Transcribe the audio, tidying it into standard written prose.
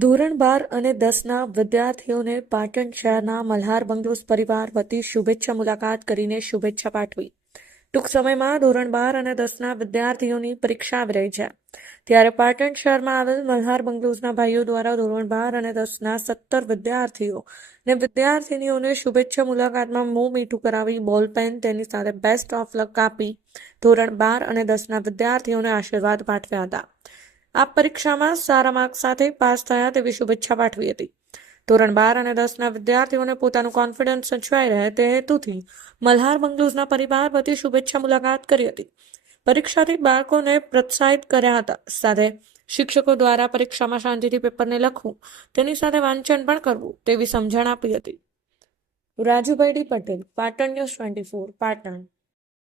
ધોરણ 12 અને 10ના વિદ્યાર્થીઓને પાટણ શહેરના મલ્હાર બંગલોઝ પરિવાર વતી શુભેચ્છા મુલાકાત કરીને શુભેચ્છા પાઠવી. ટૂંક સમયમાં ધોરણ 12 અને 10ના વિદ્યાર્થીઓની પરીક્ષા આવી રહી છે. ત્યારે પાટણ શહેરમાં આવેલ મલ્હાર બંગલોઝના ભાઈઓ દ્વારા ધોરણ 12 અને 10ના 17 વિદ્યાર્થીઓ અને વિદ્યાર્થિનીઓને શુભેચ્છા મુલાકાતમાં મોં મીઠું કરાવી બોલપેન તેની સાથે બેસ્ટ ઓફ લક આપી ધોરણ 12 અને 10ના વિદ્યાર્થીઓને આશીર્વાદ પાઠવ્યા હતા. આ પરીક્ષામાં સારા માર્ક સાથે પાસ થયા તેવી શુભેચ્છા પાઠવી હતી. ધોરણ 12 અને 10ના વિદ્યાર્થીઓને પોતાનું કોન્ફિડન્સ સચવાઈ રહે તે હેતુથી મલ્હાર બંગલોઝના પરિવાર વતી શુભેચ્છા મુલાકાત કરી હતી. પરીક્ષાથી બાળકોને પ્રોત્સાહિત કર્યા હતા. સાથે શિક્ષકો દ્વારા પરીક્ષામાં શાંતિથી પેપરને લખવું તેની સાથે વાંચન પણ કરવું તેવી સમજણ આપી હતી. Rajubhai D Patel, Patan news 24, Patan.